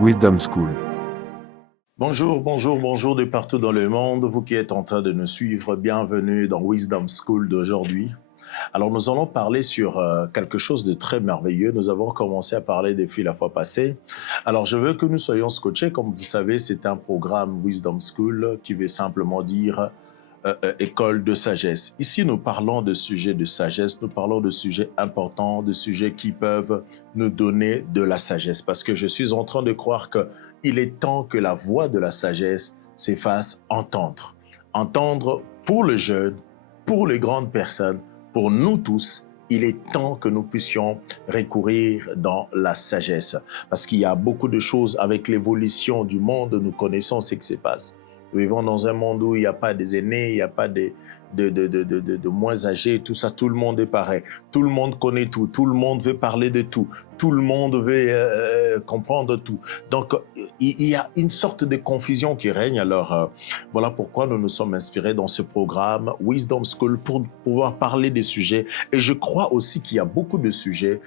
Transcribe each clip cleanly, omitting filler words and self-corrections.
Wisdom School. Bonjour, bonjour, bonjour de partout dans le monde. Vous qui êtes en train de nous suivre, bienvenue dans Wisdom School d'aujourd'hui. Alors, nous allons parler sur quelque chose de très merveilleux. Nous avons commencé à parler des filles la fois passée. Alors, je veux que nous soyons scotchés. Comme vous savez, c'est un programme Wisdom School qui veut simplement dire école de sagesse. Ici, nous parlons de sujets de sagesse, nous parlons de sujets importants, de sujets qui peuvent nous donner de la sagesse. Parce que je suis en train de croire qu'il est temps que la voix de la sagesse se fasse entendre. Entendre pour le jeune, pour les grandes personnes, pour nous tous, il est temps que nous puissions recourir dans la sagesse. Parce qu'il y a beaucoup de choses avec l'évolution du monde, nous connaissons ce qui se passe. Nous vivons dans un monde où il n'y a pas des aînés, il n'y a pas de moins âgés, tout ça, tout le monde est pareil. Tout le monde connaît tout, tout le monde veut parler de tout, tout le monde veut comprendre tout. Donc, il y a une sorte de confusion qui règne. Alors, voilà pourquoi nous nous sommes inspirés dans ce programme Wisdom School pour pouvoir parler des sujets. Et je crois aussi qu'il y a beaucoup de sujets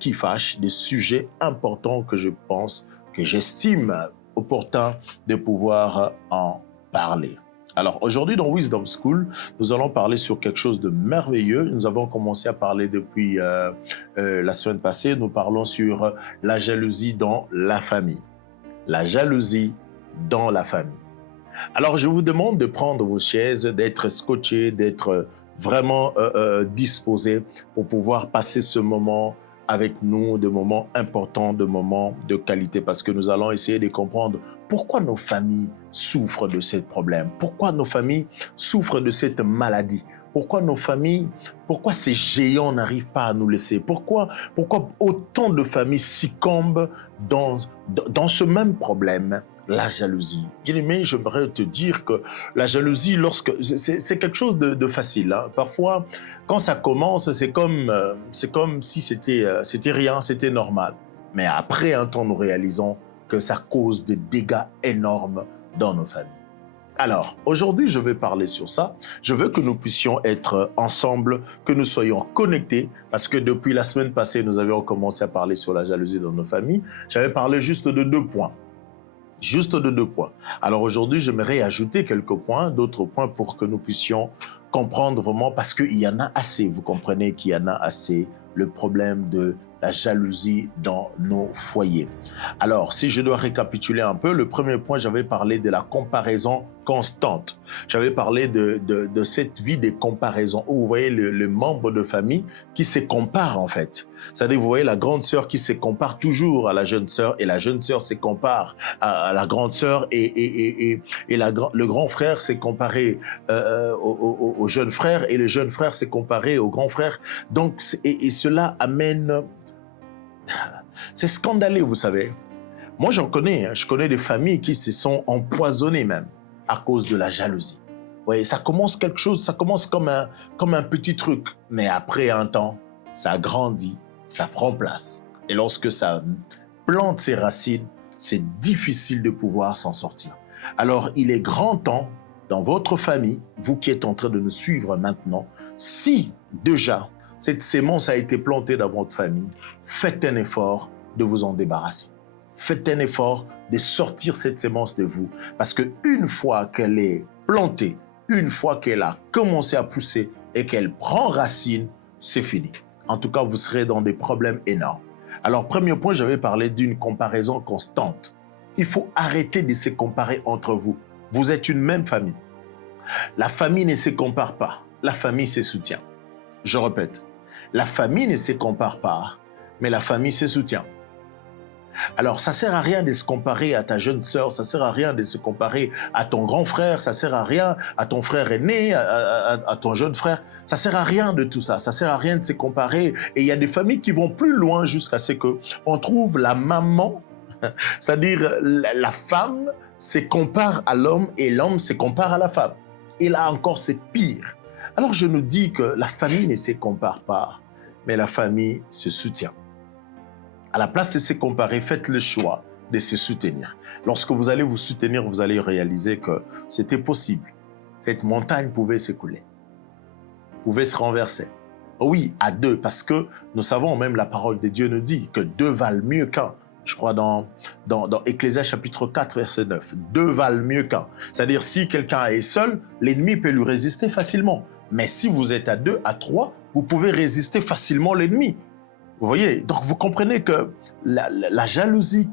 qui fâchent, des sujets importants que je pense, que j'estime opportun de pouvoir en parler. Alors aujourd'hui dans Wisdom School, nous allons parler sur quelque chose de merveilleux. Nous avons commencé à parler depuis la semaine passée. Nous parlons sur la jalousie dans la famille. La jalousie dans la famille. Alors je vous demande de prendre vos chaises, d'être scotchés, d'être vraiment disposés pour pouvoir passer ce moment avec nous, de moments importants, de moments de qualité, parce que nous allons essayer de comprendre pourquoi nos familles souffrent de ces problèmes, pourquoi nos familles souffrent de cette maladie, pourquoi nos familles, pourquoi ces géants n'arrivent pas à nous laisser, pourquoi autant de familles succombent dans ce même problème, la jalousie. Bien-aimé, j'aimerais te dire que la jalousie, c'est quelque chose de facile. Hein. Parfois, quand ça commence, c'est comme si c'était rien, c'était normal. Mais après un temps, nous réalisons que ça cause des dégâts énormes dans nos familles. Alors, aujourd'hui, je vais parler sur ça. Je veux que nous puissions être ensemble, que nous soyons connectés, parce que depuis la semaine passée, nous avions commencé à parler sur la jalousie dans nos familles. J'avais parlé juste de 2 points. Juste de 2 points. Alors aujourd'hui, j'aimerais ajouter quelques points, d'autres points pour que nous puissions comprendre vraiment, parce qu'il y en a assez, vous comprenez qu'il y en a assez, le problème de la jalousie dans nos foyers. Alors, si je dois récapituler un peu, le premier point, j'avais parlé de la comparaison constante. J'avais parlé de cette vie de comparaison où vous voyez le membre de famille qui se compare en fait. C'est-à-dire, vous voyez la grande sœur qui se compare toujours à la jeune sœur et la jeune sœur se compare à la grande sœur et le grand frère s'est comparé au jeune frère et le jeune frère s'est comparé au grand frère. Donc, et cela amène... C'est scandaleux, vous savez. Moi, j'en connais. Hein. Je connais des familles qui se sont empoisonnées même à cause de la jalousie. Vous voyez, ça commence quelque chose, ça commence comme un petit truc. Mais après un temps, ça grandit, ça prend place. Et lorsque ça plante ses racines, c'est difficile de pouvoir s'en sortir. Alors, il est grand temps, dans votre famille, vous qui êtes en train de nous suivre maintenant, si déjà cette sémence a été plantée dans votre famille, faites un effort de vous en débarrasser. Faites un effort de sortir cette sémence de vous. Parce qu'une fois qu'elle est plantée, une fois qu'elle a commencé à pousser et qu'elle prend racine, c'est fini. En tout cas, vous serez dans des problèmes énormes. Alors, premier point, j'avais parlé d'une comparaison constante. Il faut arrêter de se comparer entre vous. Vous êtes une même famille. La famille ne se compare pas. La famille se soutient. Je répète, la famille ne se compare pas, mais la famille se soutient. Alors, ça ne sert à rien de se comparer à ta jeune sœur, ça ne sert à rien de se comparer à ton grand frère, ça ne sert à rien à ton frère aîné, à ton jeune frère. Ça ne sert à rien de tout ça, ça ne sert à rien de se comparer. Et il y a des familles qui vont plus loin jusqu'à ce qu'on trouve la maman, c'est-à-dire la femme se compare à l'homme et l'homme se compare à la femme. Et là encore, c'est pire. Alors je nous dis que la famille ne se compare pas, mais la famille se soutient. À la place de se comparer, faites le choix de se soutenir. Lorsque vous allez vous soutenir, vous allez réaliser que c'était possible. Cette montagne pouvait s'écouler, pouvait se renverser. Oui, à 2, parce que nous savons, même la parole de Dieu nous dit que 2 valent mieux qu'un. je crois dans Ecclésiaste chapitre 4, verset 9. Deux valent mieux qu'un. C'est-à-dire, si quelqu'un est seul, l'ennemi peut lui résister facilement. Mais si vous êtes à deux, à trois, vous pouvez résister facilement l'ennemi. Vous voyez? Donc, vous comprenez que la jalousie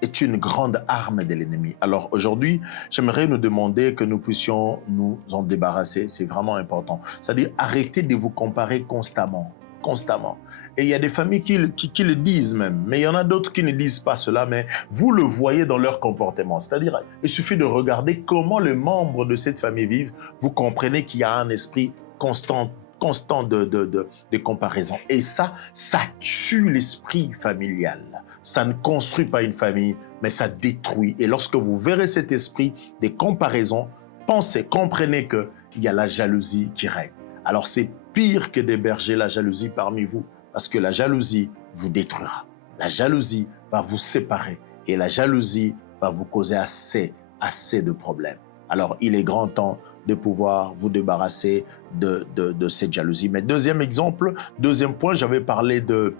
est une grande arme de l'ennemi. Alors, aujourd'hui, j'aimerais nous demander que nous puissions nous en débarrasser. C'est vraiment important. C'est-à-dire, arrêtez de vous comparer constamment. Constamment. Et il y a des familles qui le disent même, mais il y en a d'autres qui ne disent pas cela, mais vous le voyez dans leur comportement. C'est-à-dire, il suffit de regarder comment les membres de cette famille vivent. Vous comprenez qu'il y a un esprit constant de comparaison. Et ça tue l'esprit familial. Ça ne construit pas une famille, mais ça détruit. Et lorsque vous verrez cet esprit des comparaisons, pensez, comprenez qu'il y a la jalousie qui règne. Alors c'est pire que d'héberger la jalousie parmi vous, parce que la jalousie vous détruira. La jalousie va vous séparer et la jalousie va vous causer assez de problèmes. Alors il est grand temps de pouvoir vous débarrasser de cette jalousie. Mais deuxième exemple, deuxième point, j'avais parlé des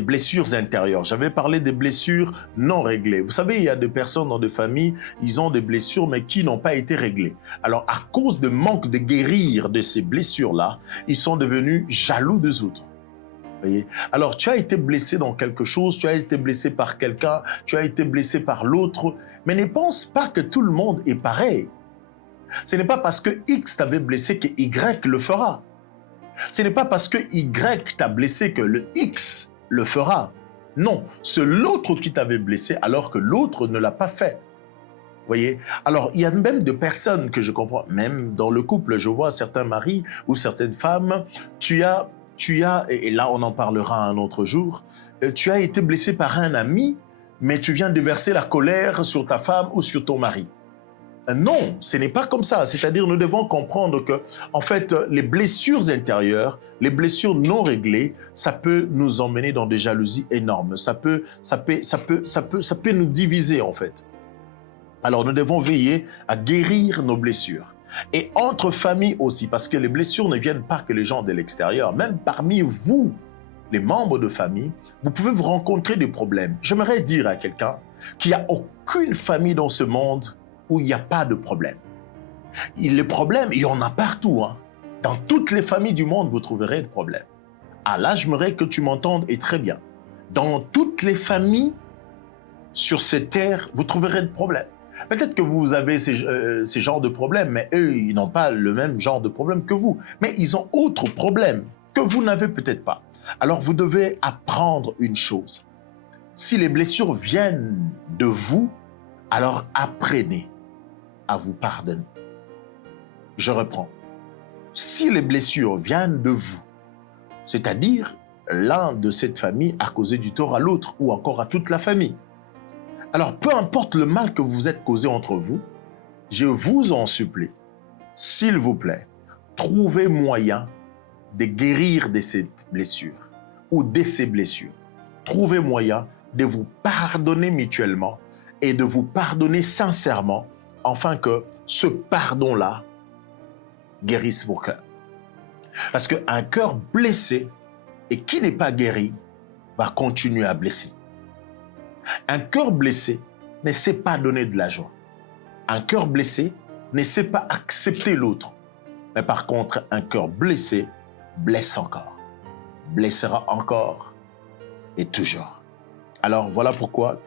blessures intérieures. J'avais parlé des blessures non réglées. Vous savez, il y a des personnes dans des familles, ils ont des blessures, mais qui n'ont pas été réglées. Alors, à cause de manque de guérir de ces blessures-là, ils sont devenus jaloux des autres. Voyez? Alors, tu as été blessé dans quelque chose, tu as été blessé par quelqu'un, tu as été blessé par l'autre, mais ne pense pas que tout le monde est pareil. Ce n'est pas parce que X t'avait blessé que Y le fera. Ce n'est pas parce que Y t'a blessé que le X le fera. Non, c'est l'autre qui t'avait blessé alors que l'autre ne l'a pas fait. Voyez? Alors, il y a même des personnes que je comprends, même dans le couple, je vois certains maris ou certaines femmes, tu as, et là on en parlera un autre jour, tu as été blessé par un ami, mais tu viens déverser la colère sur ta femme ou sur ton mari. Non, ce n'est pas comme ça. C'est-à-dire, nous devons comprendre que, en fait, les blessures intérieures, les blessures non réglées, ça peut nous emmener dans des jalousies énormes. Ça peut nous diviser, en fait. Alors, nous devons veiller à guérir nos blessures. Et entre familles aussi, parce que les blessures ne viennent pas que les gens de l'extérieur. Même parmi vous, les membres de famille, vous pouvez vous rencontrer des problèmes. J'aimerais dire à quelqu'un qu'il n'y a aucune famille dans ce monde où il n'y a pas de problème. Les problèmes, il y en a partout. Hein. Dans toutes les familles du monde, vous trouverez des problèmes. Ah là, j'aimerais que tu m'entendes et très bien. Dans toutes les familles sur cette terre, vous trouverez des problèmes. Peut-être que vous avez ces genres de problèmes, mais eux, ils n'ont pas le même genre de problème que vous. Mais ils ont autres problèmes que vous n'avez peut-être pas. Alors, vous devez apprendre une chose. Si les blessures viennent de vous, alors apprenez à vous pardonner. Je reprends. Si les blessures viennent de vous, c'est-à-dire l'un de cette famille a causé du tort à l'autre ou encore à toute la famille, alors peu importe le mal que vous êtes causé entre vous, je vous en supplie, s'il vous plaît, trouvez moyen de guérir de cette blessure ou de ces blessures. Trouvez moyen de vous pardonner mutuellement et de vous pardonner sincèrement, afin que ce pardon-là guérisse vos cœurs. Parce qu'un cœur blessé et qui n'est pas guéri va continuer à blesser. Un cœur blessé ne sait pas donner de la joie. Un cœur blessé ne sait pas accepter l'autre. Mais par contre, un cœur blessé blesse encore, blessera encore et toujours. Alors voilà pourquoi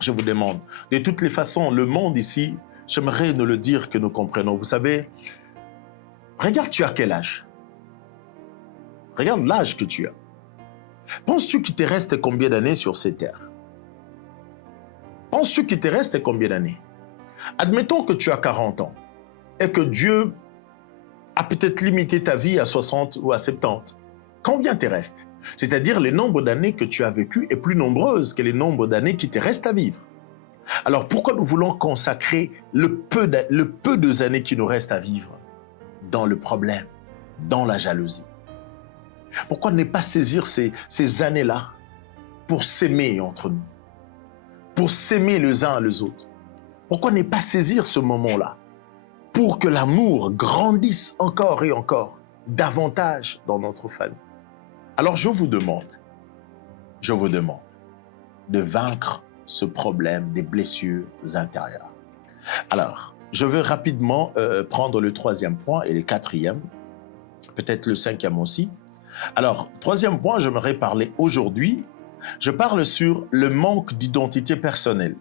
je vous demande, de toutes les façons, le monde ici, j'aimerais nous le dire que nous comprenons. Vous savez, regarde, tu as quel âge? Regarde l'âge que tu as. Penses-tu qu'il te reste combien d'années sur cette terre? Penses-tu qu'il te reste combien d'années? Admettons que tu as 40 ans et que Dieu a peut-être limité ta vie à 60 ou à 70. Combien te reste? C'est-à-dire, le nombre d'années que tu as vécu est plus nombreuse que le nombre d'années qui te restent à vivre. Alors, pourquoi nous voulons consacrer le peu de années qui nous restent à vivre dans le problème, dans la jalousie? Pourquoi ne pas saisir ces années-là pour s'aimer entre nous, pour s'aimer les uns les autres? Pourquoi ne pas saisir ce moment-là pour que l'amour grandisse encore et encore davantage dans notre famille? Alors je vous demande, je vous demande de vaincre ce problème des blessures intérieures. Alors, je veux rapidement prendre le troisième point et le quatrième, peut-être le cinquième aussi. Alors, troisième point, j'aimerais parler aujourd'hui. Je parle sur le manque d'identité personnelle.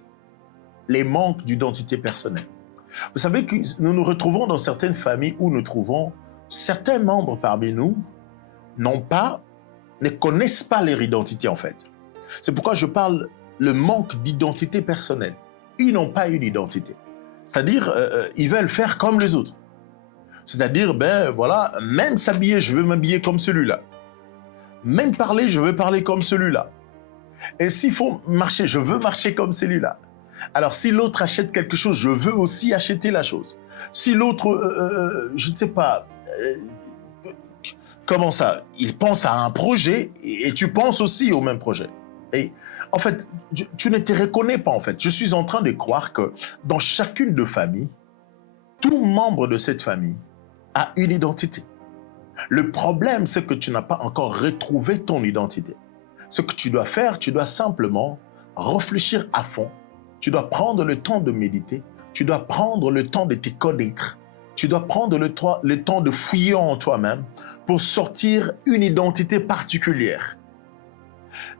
Les manques d'identité personnelle. Vous savez que nous nous retrouvons dans certaines familles où nous trouvons certains membres parmi nous ne connaissent pas leur identité en fait. C'est pourquoi je parle le manque d'identité personnelle. Ils n'ont pas une identité. C'est-à-dire, ils veulent faire comme les autres. C'est-à-dire, ben voilà, même s'habiller, je veux m'habiller comme celui-là. Même parler, je veux parler comme celui-là. Et s'il faut marcher, je veux marcher comme celui-là. Alors, si l'autre achète quelque chose, je veux aussi acheter la chose. Si l'autre, je ne sais pas, comment ça, il pense à un projet et tu penses aussi au même projet. Et en fait, tu ne te reconnais pas en fait. Je suis en train de croire que dans chacune de familles, tout membre de cette famille a une identité. Le problème, c'est que tu n'as pas encore retrouvé ton identité. Ce que tu dois faire, tu dois simplement réfléchir à fond. Tu dois prendre le temps de méditer. Tu dois prendre le temps de te connaître. Tu dois prendre le temps de fouiller en toi-même pour sortir une identité particulière.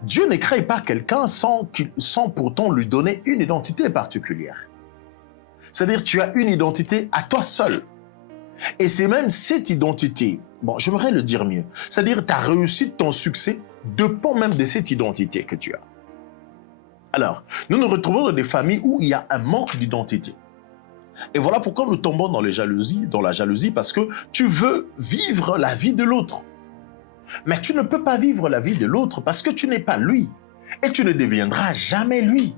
Dieu ne crée pas quelqu'un sans pourtant lui donner une identité particulière. C'est-à-dire tu as une identité à toi seul. Et c'est même cette identité, bon, j'aimerais le dire mieux, c'est-à-dire ta réussite, ton succès dépend même de cette identité que tu as. Alors, nous nous retrouvons dans des familles où il y a un manque d'identité. Et voilà pourquoi nous tombons dans la jalousie, parce que tu veux vivre la vie de l'autre. Mais tu ne peux pas vivre la vie de l'autre parce que tu n'es pas lui. Et tu ne deviendras jamais lui.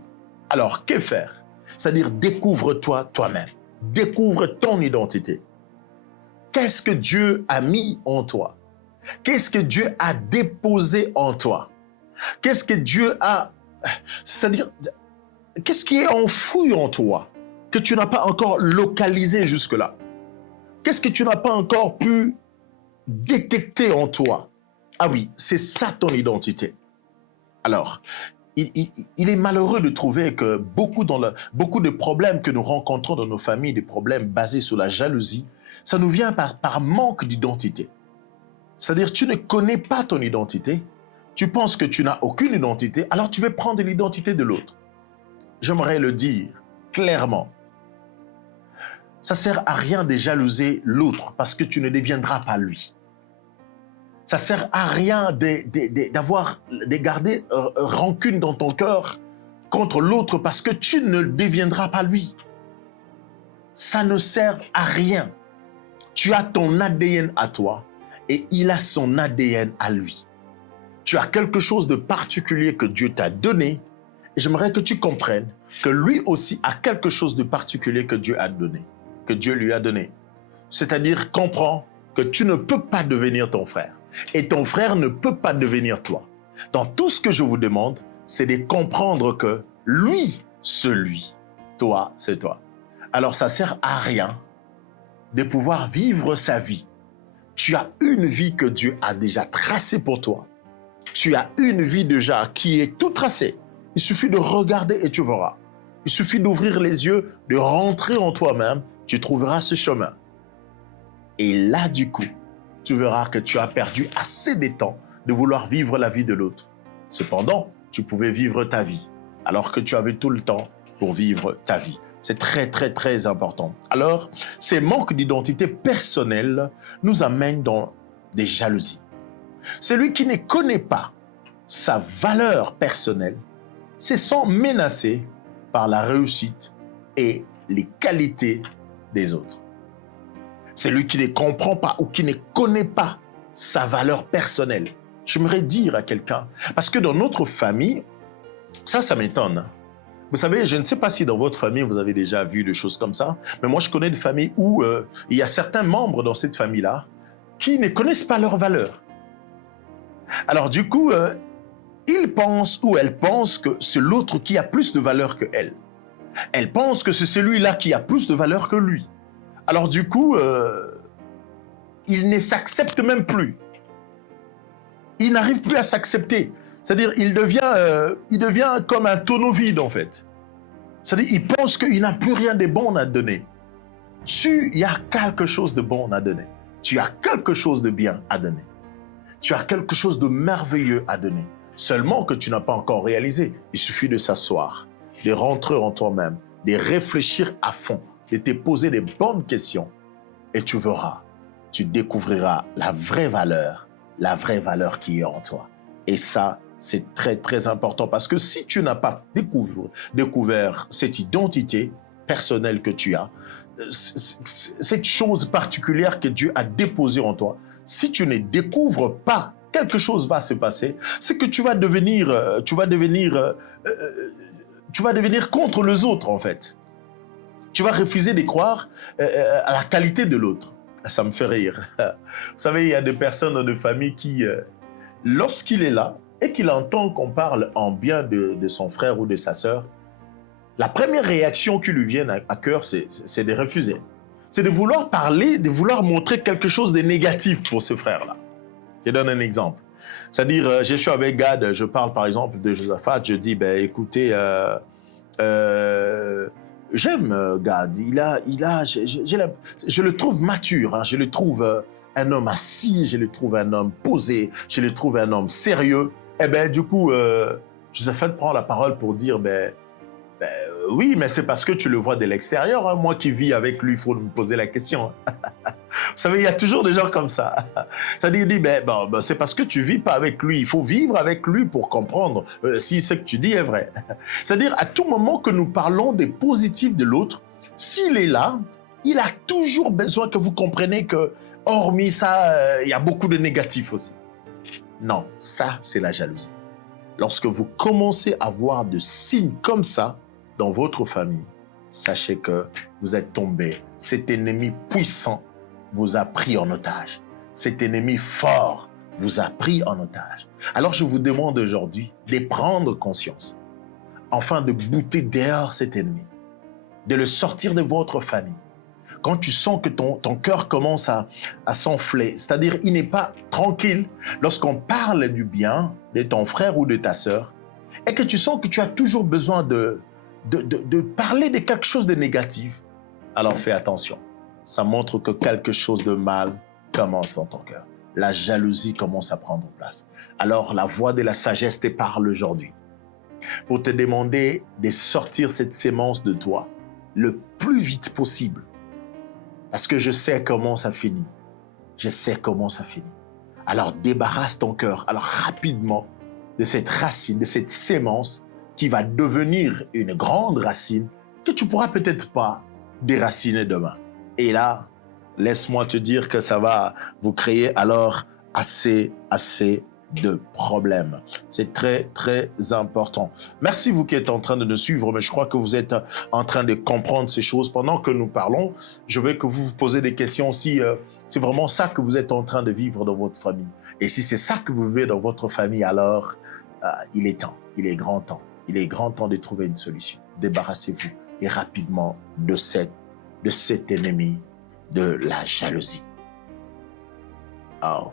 Alors, que faire? C'est-à-dire, découvre-toi toi-même. Découvre ton identité. Qu'est-ce que Dieu a mis en toi? Qu'est-ce que Dieu a déposé en toi? Qu'est-ce que Dieu a... C'est-à-dire, qu'est-ce qui est enfoui en toi que tu n'as pas encore localisé jusque-là? Qu'est-ce que tu n'as pas encore pu détecter en toi? Ah oui, c'est ça ton identité. Alors, il est malheureux de trouver que beaucoup de problèmes que nous rencontrons dans nos familles, des problèmes basés sur la jalousie, ça nous vient par manque d'identité. C'est-à-dire, tu ne connais pas ton identité, tu penses que tu n'as aucune identité, alors tu veux prendre l'identité de l'autre. J'aimerais le dire clairement. Ça ne sert à rien de jalouser l'autre parce que tu ne deviendras pas lui. Ça ne sert à rien de garder rancune dans ton cœur contre l'autre parce que tu ne deviendras pas lui. Ça ne sert à rien. Tu as ton ADN à toi et il a son ADN à lui. Tu as quelque chose de particulier que Dieu t'a donné et j'aimerais que tu comprennes que lui aussi a quelque chose de particulier que Dieu lui a donné. C'est-à-dire, comprends que tu ne peux pas devenir ton frère et ton frère ne peut pas devenir toi. Dans tout ce que je vous demande, c'est de comprendre que lui, c'est lui. Toi, c'est toi. Alors, ça ne sert à rien de pouvoir vivre sa vie. Tu as une vie que Dieu a déjà tracée pour toi. Tu as une vie déjà qui est tout tracée. Il suffit de regarder et tu verras. Il suffit d'ouvrir les yeux, de rentrer en toi-même, tu trouveras ce chemin. Et là, du coup, tu verras que tu as perdu assez de temps de vouloir vivre la vie de l'autre. Cependant, tu pouvais vivre ta vie, alors que tu avais tout le temps pour vivre ta vie. C'est très, très, très important. Alors, ces manques d'identité personnelle nous amènent dans des jalousies. Celui qui ne connaît pas sa valeur personnelle se sent menacé par la réussite et les qualités des autres. Celui qui ne comprend pas ou qui ne connaît pas sa valeur personnelle. J'aimerais dire à quelqu'un, parce que dans notre famille, ça m'étonne. Vous savez, je ne sais pas si dans votre famille, vous avez déjà vu des choses comme ça, mais moi, je connais des familles où il y a certains membres dans cette famille-là qui ne connaissent pas leur valeur. Alors du coup, ils pensent ou elles pensent que c'est l'autre qui a plus de valeur que elle. Elles pensent que c'est celui-là qui a plus de valeur que lui. Alors du coup, ils ne s'acceptent même plus. Ils n'arrivent plus à s'accepter. C'est-à-dire, il devient comme un tonneau vide, en fait. C'est-à-dire, il pense qu'il n'a plus rien de bon à donner. Il y a quelque chose de bon à donner. Tu as quelque chose de bien à donner. Tu as quelque chose de merveilleux à donner. Seulement que tu n'as pas encore réalisé. Il suffit de s'asseoir, de rentrer en toi-même, de réfléchir à fond, de te poser des bonnes questions. Et tu verras, tu découvriras la vraie valeur qui est en toi. Et ça, c'est très, très important parce que si tu n'as pas découvert cette identité personnelle que tu as, cette chose particulière que Dieu a déposée en toi, si tu ne découvres pas, quelque chose va se passer, c'est que tu vas devenir contre les autres, en fait. Tu vas refuser de croire à la qualité de l'autre. Ça me fait rire. Vous savez, il y a des personnes dans des familles qui, lorsqu'il est là et qu'il entend qu'on parle en bien de son frère ou de sa sœur, la première réaction qui lui vient à cœur, c'est de refuser. C'est de vouloir parler, de vouloir montrer quelque chose de négatif pour ce frère-là. Je donne un exemple. C'est-à-dire, je suis avec Gad, je parle par exemple de Josaphat, je dis, ben écoutez, j'aime Gad, je le trouve mature, hein, je le trouve un homme assis, je le trouve un homme posé, je le trouve un homme sérieux. Et ben du coup, Josaphat prend la parole pour dire, oui, mais c'est parce que tu le vois de l'extérieur. Hein. Moi qui vis avec lui, il faut me poser la question. Vous savez, il y a toujours des gens comme ça. C'est-à-dire, il dit, c'est parce que tu ne vis pas avec lui. Il faut vivre avec lui pour comprendre si ce que tu dis est vrai. C'est-à-dire, à tout moment que nous parlons des positifs de l'autre, s'il est là, il a toujours besoin que vous compreniez que, hormis ça, il y a beaucoup de négatifs aussi. Non, ça, c'est la jalousie. Lorsque vous commencez à voir des signes comme ça dans votre famille, sachez que vous êtes tombé. Cet ennemi puissant vous a pris en otage. Cet ennemi fort vous a pris en otage. Alors je vous demande aujourd'hui de prendre conscience, afin de bouter dehors cet ennemi, de le sortir de votre famille. Quand tu sens que ton cœur commence à s'enfler, c'est-à-dire il n'est pas tranquille lorsqu'on parle du bien de ton frère ou de ta sœur, et que tu sens que tu as toujours besoin de parler de quelque chose de négatif, alors fais attention. Ça montre que quelque chose de mal commence dans ton cœur. La jalousie commence à prendre place. Alors la voix de la sagesse te parle aujourd'hui pour te demander de sortir cette sémence de toi le plus vite possible. Parce que je sais comment ça finit. Je sais comment ça finit. Alors débarrasse ton cœur, alors rapidement, de cette racine, de cette sémence qui va devenir une grande racine que tu pourras peut-être pas déraciner demain. Et là, laisse-moi te dire que ça va vous créer alors assez de problèmes. C'est très, très important. Merci vous qui êtes en train de nous suivre, mais je crois que vous êtes en train de comprendre ces choses. Pendant que nous parlons, je veux que vous vous posez des questions si c'est vraiment ça que vous êtes en train de vivre dans votre famille. Et si c'est ça que vous vivez dans votre famille, alors il est temps, il est grand temps. Il est grand temps de trouver une solution. Débarrassez-vous et rapidement de cet ennemi de la jalousie. Oh.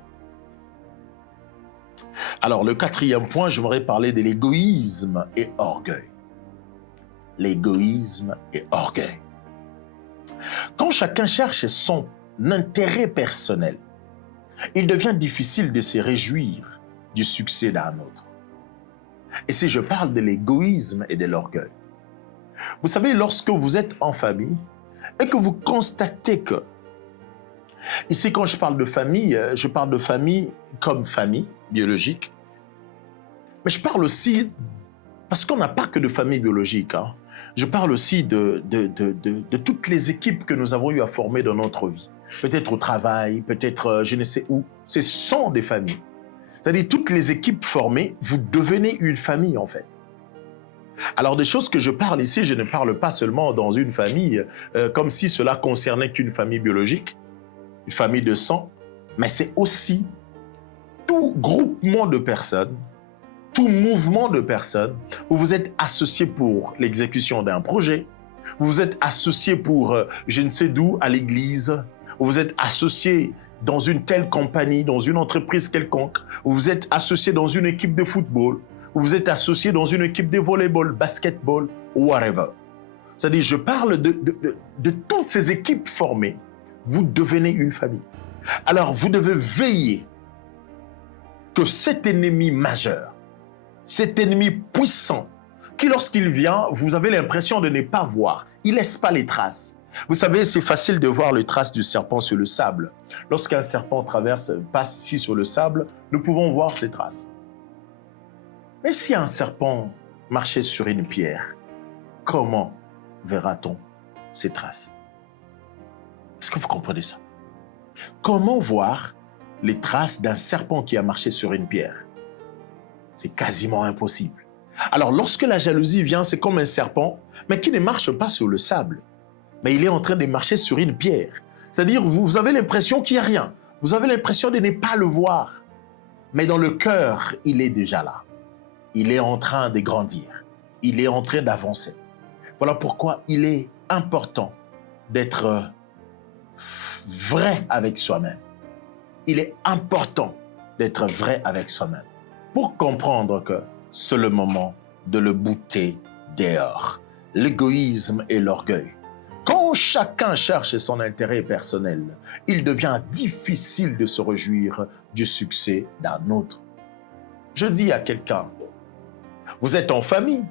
Alors, le quatrième point, j'aimerais parler de l'égoïsme et orgueil. L'égoïsme et orgueil. Quand chacun cherche son intérêt personnel, il devient difficile de se réjouir du succès d'un autre. Et si je parle de l'égoïsme et de l'orgueil, vous savez, lorsque vous êtes en famille et que vous constatez que, ici quand je parle de famille comme famille biologique, mais je parle aussi, parce qu'on n'a pas que de famille biologique, hein, je parle aussi de toutes les équipes que nous avons eu à former dans notre vie. Peut-être au travail, peut-être je ne sais où, ce sont des familles. C'est-à-dire toutes les équipes formées, vous devenez une famille en fait. Alors des choses que je parle ici, je ne parle pas seulement dans une famille comme si cela concernait qu'une famille biologique, une famille de sang, mais c'est aussi tout groupement de personnes, tout mouvement de personnes où vous êtes associés pour l'exécution d'un projet, où vous êtes associés pour je ne sais d'où à l'église, où vous êtes associés dans une telle compagnie, dans une entreprise quelconque, ou vous êtes associé dans une équipe de football, ou vous êtes associé dans une équipe de volleyball, basketball, whatever. C'est-à-dire, je parle de toutes ces équipes formées. Vous devenez une famille. Alors, vous devez veiller que cet ennemi majeur, cet ennemi puissant, qui lorsqu'il vient, vous avez l'impression de ne pas voir. Il ne laisse pas les traces. Vous savez, c'est facile de voir les traces du serpent sur le sable. Lorsqu'un serpent passe ici sur le sable, nous pouvons voir ses traces. Mais si un serpent marchait sur une pierre, comment verra-t-on ces traces? Est-ce que vous comprenez ça? Comment voir les traces d'un serpent qui a marché sur une pierre? C'est quasiment impossible. Alors, lorsque la jalousie vient, c'est comme un serpent, mais qui ne marche pas sur le sable. Mais il est en train de marcher sur une pierre. C'est-à-dire, vous avez l'impression qu'il n'y a rien. Vous avez l'impression de ne pas le voir. Mais dans le cœur, il est déjà là. Il est en train de grandir. Il est en train d'avancer. Voilà pourquoi il est important d'être vrai avec soi-même. Il est important d'être vrai avec soi-même pour comprendre que c'est le moment de le bouter dehors. L'égoïsme et l'orgueil. Quand chacun cherche son intérêt personnel, il devient difficile de se réjouir du succès d'un autre. Je dis à quelqu'un, vous êtes en famille,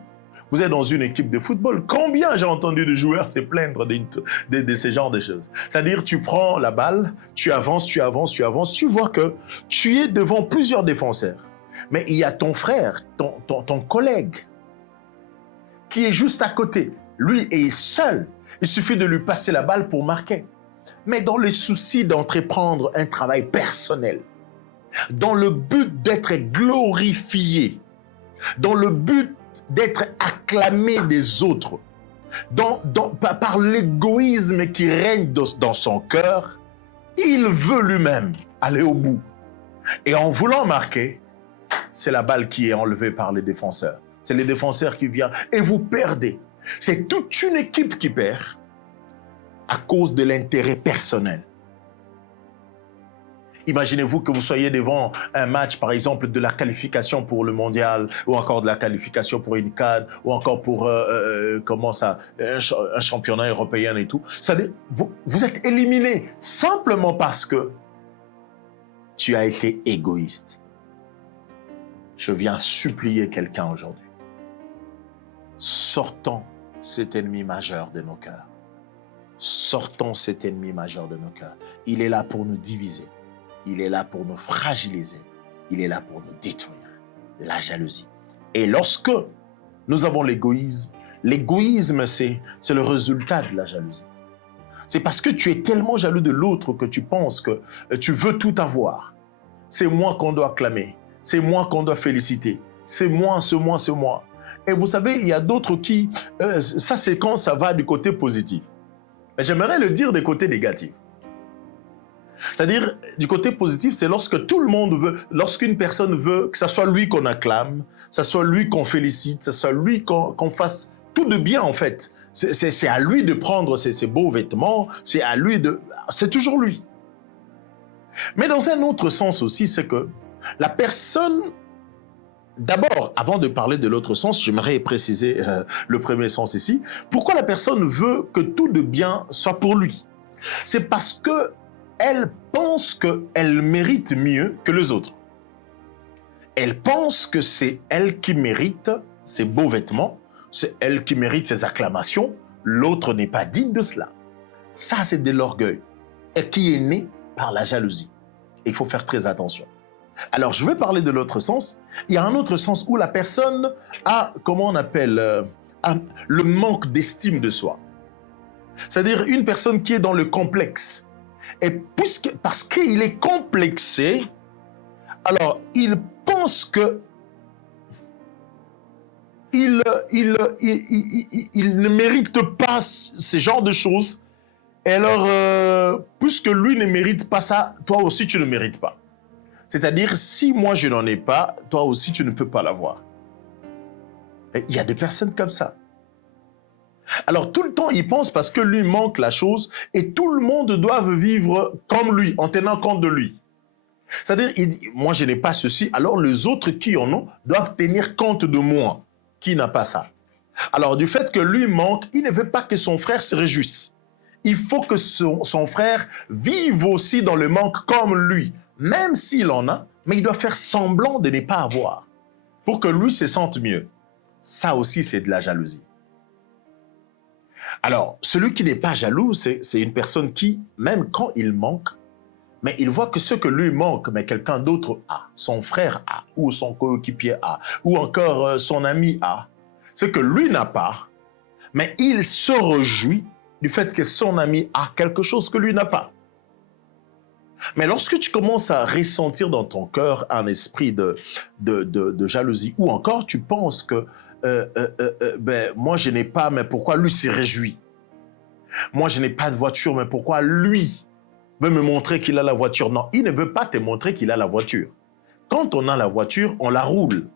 vous êtes dans une équipe de football. Combien j'ai entendu de joueurs se plaindre de ce genre de choses? C'est-à-dire, tu prends la balle, tu avances, tu vois que tu es devant plusieurs défenseurs. Mais il y a ton frère, ton collègue, qui est juste à côté. Lui est seul. Il suffit de lui passer la balle pour marquer. Mais dans le souci d'entreprendre un travail personnel, dans le but d'être glorifié, dans le but d'être acclamé des autres, par l'égoïsme qui règne dans son cœur, il veut lui-même aller au bout. Et en voulant marquer, c'est la balle qui est enlevée par les défenseurs. C'est les défenseurs qui viennent et vous perdez. C'est toute une équipe qui perd à cause de l'intérêt personnel. Imaginez-vous que vous soyez devant un match, par exemple, de la qualification pour le mondial, ou encore de la qualification pour une CAN, ou encore pour un championnat européen et tout. C'est-à-dire, vous êtes éliminé simplement parce que tu as été égoïste. Je viens supplier quelqu'un aujourd'hui. Sortons cet ennemi majeur de nos cœurs. Sortons cet ennemi majeur de nos cœurs. Il est là pour nous diviser. Il est là pour nous fragiliser. Il est là pour nous détruire. La jalousie. Et lorsque nous avons l'égoïsme, c'est le résultat de la jalousie. C'est parce que tu es tellement jaloux de l'autre que tu penses que tu veux tout avoir. C'est moi qu'on doit acclamer. C'est moi qu'on doit féliciter. C'est moi, c'est moi, c'est moi. Et vous savez, il y a d'autres qui... ça, c'est quand ça va du côté positif. Mais j'aimerais le dire du côté négatif. C'est-à-dire, du côté positif, c'est lorsque tout le monde veut, lorsqu'une personne veut que ce soit lui qu'on acclame, que ce soit lui qu'on félicite, que ce soit lui qu'on fasse tout de bien, en fait. C'est à lui de prendre ses beaux vêtements, c'est à lui de... C'est toujours lui. Mais dans un autre sens aussi, c'est que la personne... D'abord, avant de parler de l'autre sens, j'aimerais préciser le premier sens ici. Pourquoi la personne veut que tout de bien soit pour lui? C'est parce que elle pense qu'elle mérite mieux que les autres. Elle pense que c'est elle qui mérite ses beaux vêtements, c'est elle qui mérite ses acclamations, l'autre n'est pas digne de cela. Ça, c'est de l'orgueil, et qui est né par la jalousie. Et il faut faire très attention. Alors, je vais parler de l'autre sens. Il y a un autre sens où la personne a, comment on appelle, le manque d'estime de soi. C'est-à-dire une personne qui est dans le complexe. Et parce qu'il est complexé, alors il pense que il ne mérite pas ce genre de choses. Et alors, puisque lui ne mérite pas ça, toi aussi tu ne mérites pas. C'est-à-dire, si moi je n'en ai pas, toi aussi tu ne peux pas l'avoir. Il y a des personnes comme ça. Alors tout le temps, il pense parce que lui manque la chose et tout le monde doit vivre comme lui, en tenant compte de lui. C'est-à-dire, il dit, moi je n'ai pas ceci, alors les autres qui en ont doivent tenir compte de moi, qui n'a pas ça. Alors du fait que lui manque, il ne veut pas que son frère se réjouisse. Il faut que son frère vive aussi dans le manque comme lui, même s'il en a, mais il doit faire semblant de ne pas avoir, pour que lui se sente mieux. Ça aussi, c'est de la jalousie. Alors, celui qui n'est pas jaloux, c'est une personne qui, même quand il manque, mais il voit que ce que lui manque, mais quelqu'un d'autre a, son frère a, ou son coéquipier a, ou encore son ami a, ce que lui n'a pas, mais il se réjouit du fait que son ami a quelque chose que lui n'a pas. Mais lorsque tu commences à ressentir dans ton cœur un esprit de jalousie, ou encore tu penses que moi je n'ai pas, mais pourquoi lui s'est réjoui? Moi je n'ai pas de voiture, mais pourquoi lui veut me montrer qu'il a la voiture? Non, il ne veut pas te montrer qu'il a la voiture. Quand on a la voiture, on la roule.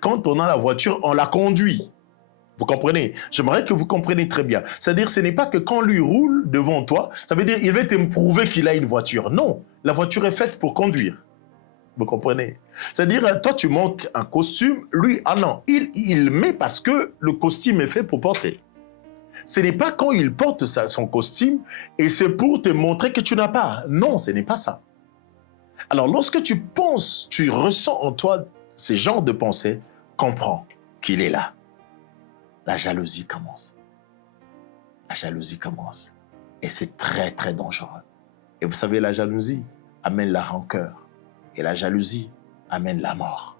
Quand on a la voiture, on la conduit. Vous comprenez? J'aimerais que vous compreniez très bien. C'est-à-dire, ce n'est pas que quand lui roule devant toi, ça veut dire qu'il veut te prouver qu'il a une voiture. Non, la voiture est faite pour conduire. Vous comprenez? C'est-à-dire, toi, tu manques un costume, lui, ah non, il met parce que le costume est fait pour porter. Ce n'est pas quand il porte son costume et c'est pour te montrer que tu n'as pas. Non, ce n'est pas ça. Alors, lorsque tu penses, tu ressens en toi ces genres de pensées, comprends qu'il est là. La jalousie commence. La jalousie commence. Et c'est très, très dangereux. Et vous savez, la jalousie amène la rancœur. Et la jalousie amène la mort.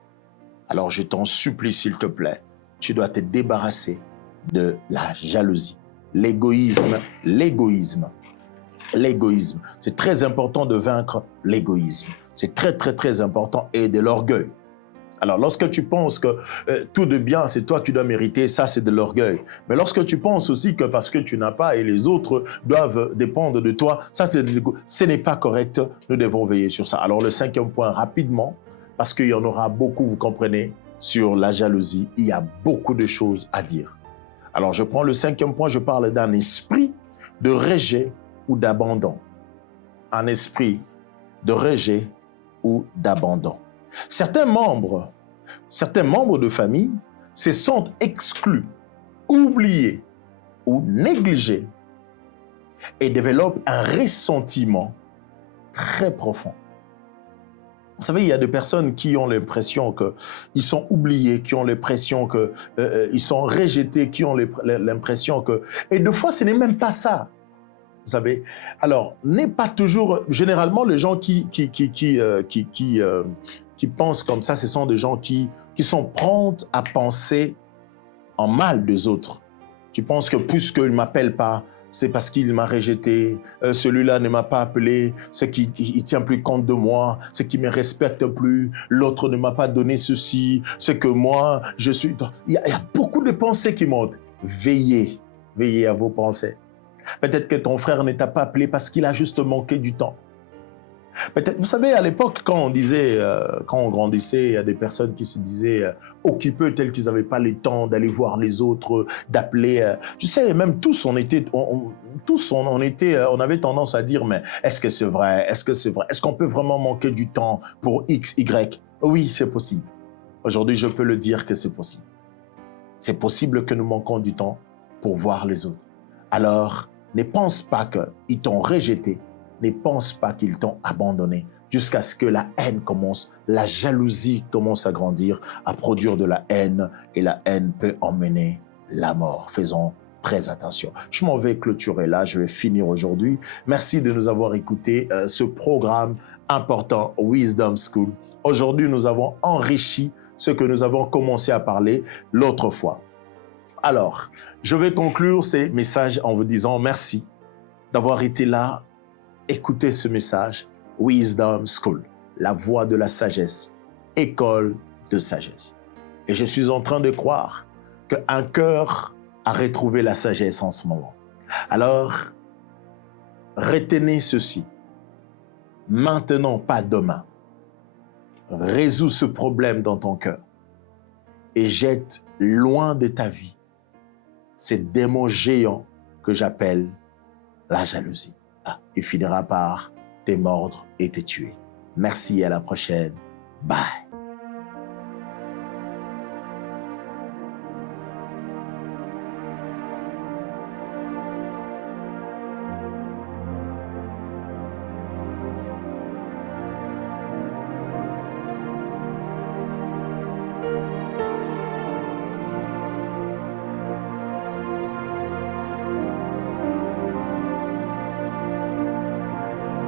Alors, je t'en supplie, s'il te plaît, tu dois te débarrasser de la jalousie. L'égoïsme, l'égoïsme, l'égoïsme. C'est très important de vaincre l'égoïsme. C'est très, très, très important. Et de l'orgueil. Alors, lorsque tu penses que tout de bien, c'est toi qui dois mériter, ça, c'est de l'orgueil. Mais lorsque tu penses aussi que parce que tu n'as pas et les autres doivent dépendre de toi, ça, c'est de l'ego. Ce n'est pas correct. Nous devons veiller sur ça. Alors, le 5e point, rapidement, parce qu'il y en aura beaucoup, vous comprenez, sur la jalousie. Il y a beaucoup de choses à dire. Alors, je prends le 5e point, je parle d'un esprit de rejet ou d'abandon. Un esprit de rejet ou d'abandon. Certains membres de famille se sentent exclus, oubliés ou négligés et développent un ressentiment très profond. Vous savez, il y a des personnes qui ont l'impression qu'ils sont oubliés, qui ont l'impression qu'ils sont rejetés, qui ont l'impression que... Et des fois, ce n'est même pas ça. Vous savez, alors, n'est pas toujours... Généralement, les gens qui pensent comme ça, ce sont des gens qui sont prompts à penser en mal des autres. Tu penses que puisqu'il ne m'appelle pas, c'est parce qu'il m'a rejeté, celui-là ne m'a pas appelé, c'est qu'il ne tient plus compte de moi, c'est qu'il ne me respecte plus, l'autre ne m'a pas donné ceci, c'est que moi, je suis... Il y a beaucoup de pensées qui montent. Veillez à vos pensées. Peut-être que ton frère ne t'a pas appelé parce qu'il a juste manqué du temps. Peut-être, vous savez, à l'époque, quand on disait, quand on grandissait, il y a des personnes qui se disaient occupés, tels qu'ils n'avaient pas le temps d'aller voir les autres, d'appeler. Tu sais, même tous, on avait tendance à dire, mais est-ce que c'est vrai? Est-ce que c'est vrai? Est-ce qu'on peut vraiment manquer du temps pour X, Y? Oui, c'est possible. Aujourd'hui, je peux le dire que c'est possible. C'est possible que nous manquons du temps pour voir les autres. Alors, ne pense pas qu'ils t'ont rejeté. Ne pense pas qu'ils t'ont abandonné jusqu'à ce que la haine commence, la jalousie commence à grandir, à produire de la haine, et la haine peut emmener la mort. Faisons très attention. Je m'en vais clôturer là, je vais finir aujourd'hui. Merci de nous avoir écouté ce programme important Wisdom School. Aujourd'hui, nous avons enrichi ce que nous avons commencé à parler l'autre fois. Alors, je vais conclure ces messages en vous disant merci d'avoir été là. Écoutez ce message, Wisdom School, la voie de la sagesse, école de sagesse. Et je suis en train de croire qu'un cœur a retrouvé la sagesse en ce moment. Alors, retenez ceci. Maintenant, pas demain. Résous ce problème dans ton cœur et jette loin de ta vie ces démons géants que j'appelle la jalousie. Il finira par te mordre et te tuer. Merci et à la prochaine. Bye.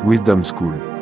Wisdom School.